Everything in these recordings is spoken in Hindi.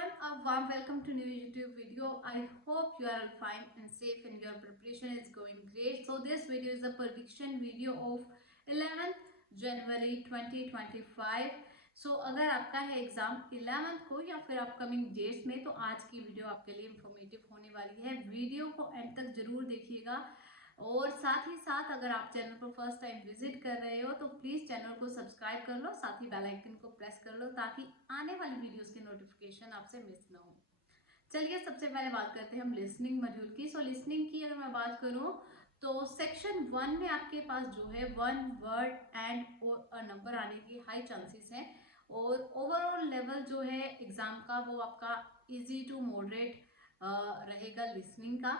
everyone, a warm welcome to new YouTube video. I hope you are all fine and safe and your preparation is going great. So this video is a prediction video of 11th January 2025. So अगर आपका है एग्जाम 11th को या फिर अपकमिंग डेट्स में तो आज की वीडियो आपके लिए इंफॉर्मेटिव होने वाली है। वीडियो को एंड तक जरूर देखिएगा और साथ ही साथ अगर आप चैनल पर फर्स्ट टाइम विजिट कर रहे हो तो प्लीज़ चैनल को सब्सक्राइब कर लो, साथ ही बेल आइकन को प्रेस कर लो ताकि आने वाली वीडियोस के नोटिफिकेशन आपसे मिस ना हो। चलिए सबसे पहले बात करते हैं हम लिसनिंग मॉड्यूल की। सो लिसनिंग की अगर मैं बात करूं तो सेक्शन 1 में आपके पास जो है वन वर्ड एंड और अ नंबर आने की हाई चांसेस हैं और ओवरऑल लेवल जो है एग्जाम का वो आपका इजी टू मॉडरेट रहेगा लिसनिंग का।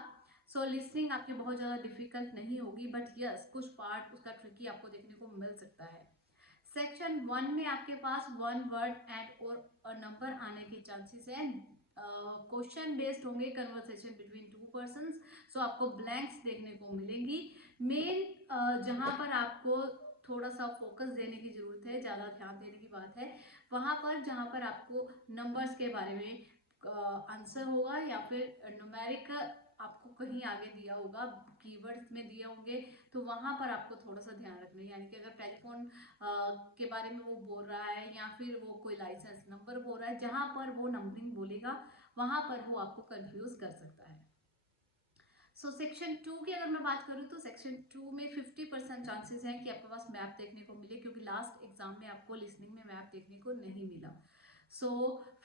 सो लिसनिंग आपकी बहुत ज़्यादा डिफिकल्ट नहीं होगी, बट यस कुछ पार्ट उसका ट्रिकी आपको देखने को मिल सकता है। सेक्शन 1 में आपके पास वन वर्ड एंड और नंबर आने के चांसेस हैं। क्वेश्चन बेस्ड होंगे, कन्वर्सेशन बिटवीन टू पर्सन्स। सो आपको ब्लैंक्स देखने को मिलेंगी। मेन जहाँ पर आपको थोड़ा सा फोकस देने की जरूरत है, ज़्यादा ध्यान देने की बात है वहाँ पर जहाँ पर आपको नंबर्स के बारे में आंसर होगा या फिर न्यूमेरिक आपको कहीं आगे दिया होगा, कीवर्ड्स में दिए होंगे, तो वहाँ पर आपको थोड़ा सा ध्यान रखना है। यानी कि अगर टेलीफोन के बारे में वो बोल रहा है या फिर वो कोई लाइसेंस नंबर बोल रहा है, जहाँ पर वो नंबरिंग बोलेगा वहाँ पर वो आपको कंफ्यूज कर सकता है। सो सेक्शन 2 की अगर मैं बात करूँ तो सेक्शन 2 में 50% चांसेस हैं कि आपके पास मैप देखने को मिले, क्योंकि लास्ट एग्जाम में आपको लिसनिंग में मैप देखने को नहीं मिला। सो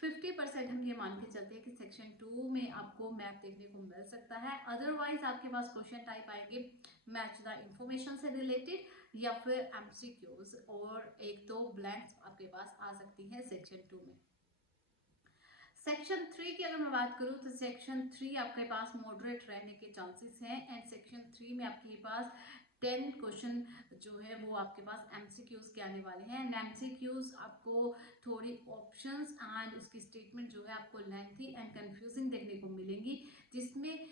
50% हम ये मान के चलते हैं कि सेक्शन 2 में आपको मैप देखने को मिल सकता है। अदरवाइज आपके पास क्वेश्चन टाइप आएंगे मैच द इंफॉर्मेशन से रिलेटेड या फिर एमसीक्यूज और एक दो ब्लैंक्स आपके पास आ सकती हैं सेक्शन 2 में। सेक्शन 3 की अगर मैं बात करूँ तो सेक्शन 3 आपके पास मॉडरेट रहने के चांसेस हैं एंड सेक्शन 3 में आपके पास 10 क्वेश्चन जो है वो आपके पास एमसीक्यूज के आने वाले हैं। एंड एमसीक्यूज आपको थोड़ी ऑप्शंस एंड उसकी स्टेटमेंट जो है आपको लेंथी एंड कंफ्यूजिंग देखने को मिलेंगी, जिसमें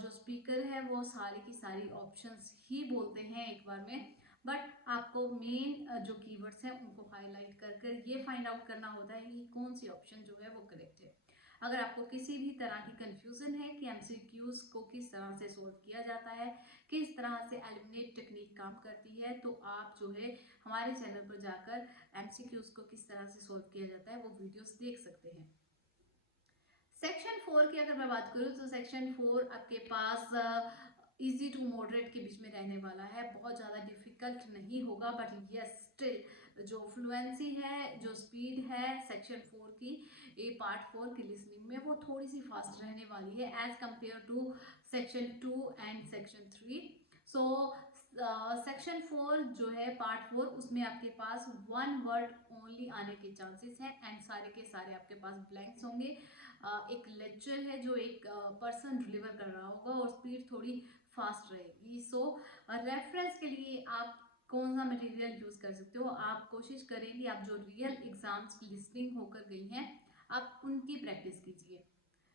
जो स्पीकर है वो सारी की सारी ऑप्शंस ही बोलते हैं एक बार में, बट आपको मेन जो कीवर्ड्स हैं उनको हाईलाइट कर कर ये फाइंड आउट करना होता है कि कौन सी ऑप्शन जो है वो करेक्ट है। अगर आपको किसी भी तरह की कंफ्यूजन है कि एमसीक्यूज को किस तरह से सोल्व किया जाता है, किस तरह से एलिमिनेट टेक्निक काम करती है, तो आप जो है हमारे चैनल पर जाकर एमसीक्यूज को किस तरह से सोल्व किया जाता है वो वीडियोस देख सकते हैं। सेक्शन 4 की अगर मैं बात करूँ तो सेक्शन 4 आपके पास इजी टू मॉडरेट के बीच में रहने वाला है, बहुत ज़्यादा डिफिकल्ट नहीं होगा, बट यस स्टिल जो फ्लुएंसी है, जो स्पीड है सेक्शन 4 की, ए पार्ट 4 की लिसनिंग में वो थोड़ी सी फास्ट रहने वाली है as compare to section 2 and section 3। So section 4 जो है पार्ट 4 उसमें आपके पास वन वर्ड ओनली आने के चांसेस हैं एंड सारे के सारे आपके पास ब्लैंक्स होंगे। एक लेक्चर है जो एक पर्सन डिलीवर कर रहा होगा और स्पीड थोड़ी फास्ट रहेगी। सो रेफरेंस के लिए आप कौन सा मटेरियल यूज कर सकते हो, आप कोशिश करेंगे आप जो रियल एग्जाम्स लिस्टिंग होकर गई हैं आप उनकी प्रैक्टिस कीजिए,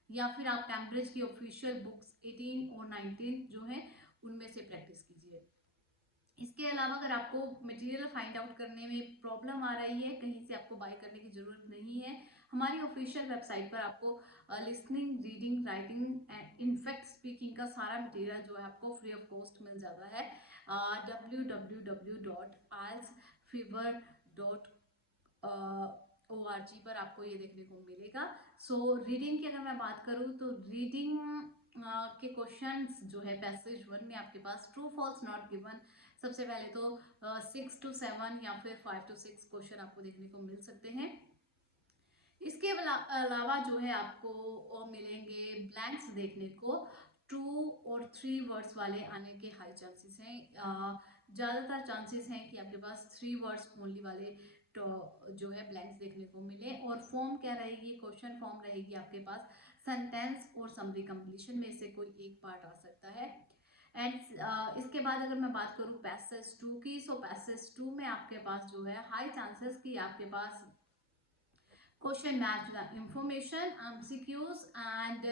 या फिर आप कैम्ब्रिज की ऑफिशियल बुक्स 18 और 19 जो है उनमें से प्रैक्टिस कीजिए। इसके अलावा अगर आपको मटेरियल फाइंड आउट करने में प्रॉब्लम आ रही है, कहीं से आपको बाय करने की ज़रूरत नहीं है, हमारी ऑफिशियल वेबसाइट पर आपको listening, reading, writing and in fact speaking का सारा मटेरियल जो है आपको फ्री ऑफ कॉस्ट मिल जाता है www.ilsfever.org पर आपको ये देखने को मिलेगा। सो रीडिंग की अगर मैं बात करूँ तो रीडिंग के क्वेश्चंस जो है पैसेज 1 में आपके पास ट्रू फॉल्स नॉट गिवन, सबसे पहले तो 6 to 7 या फिर 5 to 6 क्वेश्चन आपको देखने को मिल सकते हैं। इसके अलावा जो है आपको मिलेंगे ब्लैंक्स देखने को, 2 और 3 वर्ड्स वाले आने के हाई चांसेस हैं। ज़्यादातर चांसेस हैं कि आपके पास 3 वर्ड्स ओनली वाले तो जो है ब्लैंक्स देखने को मिले। और फॉर्म क्या रहेगी, क्वेश्चन फॉर्म रहेगी आपके पास सेंटेंस और समरी कंप्लीशन में से कोई एक पार्ट आ सकता है। एंड इसके बाद अगर मैं बात करूँ पैसेज 2 की, सो पैसेज 2 में आपके पास जो है हाई चांसेस कि आपके पास question match the information, MCQs and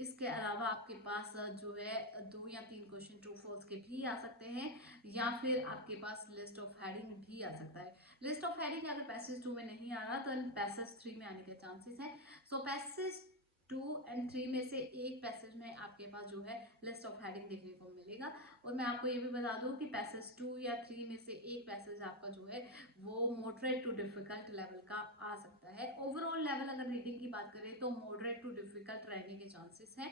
इसके अलावा आपके पास जो है 2 या 3 क्वेश्चन ट्रू फॉल्स के भी आ सकते हैं, या फिर आपके पास लिस्ट ऑफ हेडिंग भी आ सकता है। लिस्ट ऑफ हेडिंग अगर पैसेज 2 में नहीं आ रहा तो पैसेज 3 में आने के चांसेस हैं। सो पैसेज 2 एंड 3 में से एक पैसेज में आपके पास जो है लिस्ट ऑफ हेडिंग देखने को मिलेगा। और मैं आपको ये भी बता दूं कि पैसेज 2 या 3 में से एक पैसेज आपका जो है वो मॉडरेट टू डिफिकल्ट लेवल का आ सकता है। ओवरऑल लेवल अगर रीडिंग की बात करें तो मॉडरेट टू डिफिकल्ट रहने के चांसेस हैं।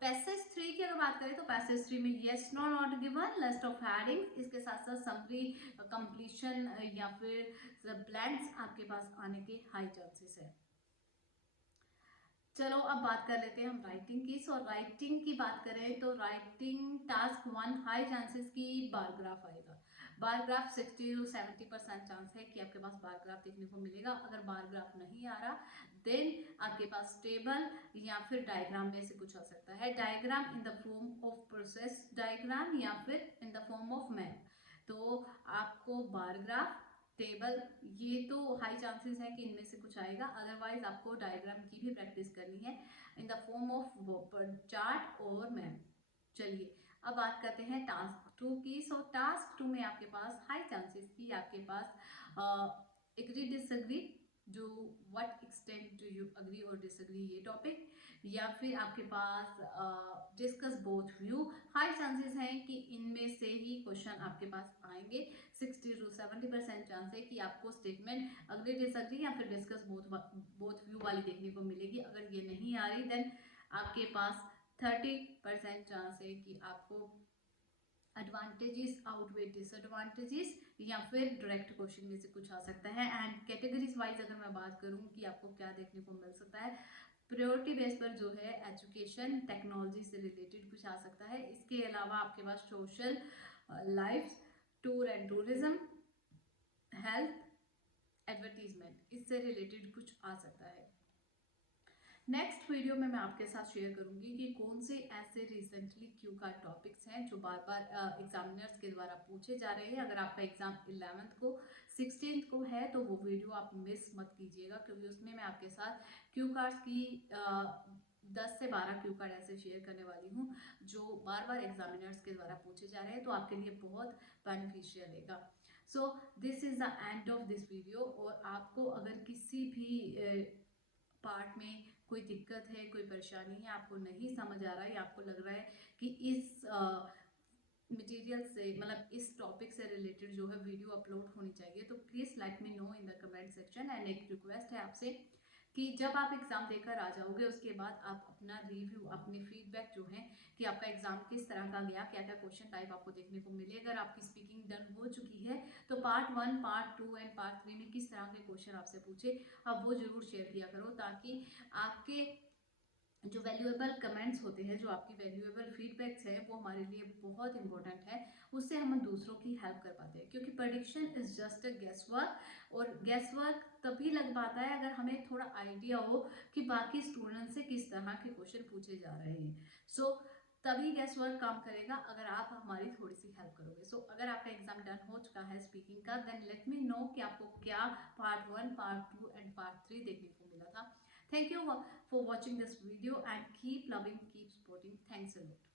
पैसेज 3 की अगर बात करें तो पैसेज 3 में yes no not given, list of heading, इसके साथ साथ समरी, कंप्लीशन या फिर ब्लैंक्स आपके पास आने के हाई चांसेस है। चलो अब बात कर लेते हैं हम राइटिंग की। सो राइटिंग की बात करें तो राइटिंग टास्क 1 हाई चांसेस की बार ग्राफ आएगा। बार ग्राफ 60 to 70% चांस है कि आपके पास बार ग्राफ देखने को मिलेगा। अगर बार ग्राफ नहीं आ रहा देन आपके पास टेबल या फिर डायग्राम में से कुछ आ सकता है। Diagram in the form of process diagram या फिर in the form of map. तो आपको बार ग्राफ, टेबल, ये तो हाई चांसेस है कि इनमें से कुछ आएगा। अदरवाइज आपको डायग्राम की भी प्रैक्टिस करनी है in the form of chart और मैप। चलिए अब बात करते हैं टास्क 2 की। सो टास्क 2 में आपके पास हाई चांसेस की आपके पास एग्री डिसएग्री, जो what extent do you agree और डिसएग्री ये टॉपिक, या फिर आपके पास discuss both view. High chances हैं कि इनमें से ही क्वेश्चन आपके पास आएंगे। 60 to 70% चांस है कि आपको स्टेटमेंट अग्री डिसएग्री या फिर डिस्कस बोथ व्यू वाली देखने को मिलेगी। अगर ये नहीं आ रही देन आपके पास 30% चांस है कि आपको एडवांटेजेस आउटवे डिसएडवांटेजेस या फिर डायरेक्ट क्वेश्चन में से कुछ आ सकता है। एंड कैटेगरीज वाइज अगर मैं बात करूं कि आपको क्या देखने को मिल सकता है, प्रायोरिटी बेस पर जो है एजुकेशन टेक्नोलॉजी से रिलेटेड कुछ आ सकता है। इसके अलावा आपके पास social life, tour and tourism, health, advertisement, इससे रिलेटेड कुछ आ सकता है। नेक्स्ट वीडियो में मैं आपके साथ शेयर करूंगी कि कौन से ऐसे रिसेंटली क्यू का टॉपिक्स हैं जो बार बार एग्जामिनर्स के द्वारा पूछे जा रहे हैं। अगर आपका एग्जाम 11th को 16th को है तो वो वीडियो आप मिस मत कीजिएगा, क्योंकि उसमें मैं आपके साथ क्यू कार्ड्स की 10 से 12 क्यू कार्ड ऐसे शेयर करने वाली हूँ जो बार बार एग्जामिनर्स के द्वारा पूछे जा रहे हैं, तो आपके लिए बहुत बेनिफिशियल रहेगा। So this is the end of this video. और आपको अगर किसी भी पार्ट में कोई दिक्कत है, कोई परेशानी है, आपको नहीं समझ आ रहा है या आपको लग रहा है कि इस मटेरियल से मतलब इस टॉपिक से रिलेटेड जो है वीडियो अपलोड होनी चाहिए, तो please let me know in the comment section. And एक रिक्वेस्ट है आपसे कि जब आप एग्ज़ाम देकर आ जाओगे उसके बाद आप अपना रिव्यू, अपने फीडबैक जो है कि आपका एग्ज़ाम किस तरह का गया, क्या क्या क्वेश्चन टाइप आपको देखने को मिले। अगर आपकी स्पीकिंग डन हो चुकी है तो पार्ट 1, पार्ट 2 एंड पार्ट 3 में किस तरह के क्वेश्चन आपसे पूछे आप वो ज़रूर शेयर किया करो, ताकि आपके जो वैल्यूएबल कमेंट्स होते हैं, जो आपकी वैल्यूएबल फीडबैक्स हैं, वो हमारे लिए बहुत इंपॉर्टेंट है। उससे हम दूसरों की हेल्प कर पाते हैं, क्योंकि prediction is just a guess work, और गेस वर्क तभी लग पाता है अगर हमें थोड़ा आइडिया हो कि बाकी स्टूडेंट से किस तरह के क्वेश्चन पूछे जा रहे हैं। सो तभी गेस वर्क काम करेगा अगर आप हमारी थोड़ी सी हेल्प करोगे। सो अगर आपका एग्जाम डन हो चुका है स्पीकिंग का, देन लेट मी नो कि आपको क्या पार्ट 1, पार्ट 2 एंड पार्ट 3 देखने को मिला था। Thank you for watching this video and keep loving, keep supporting. Thanks a lot.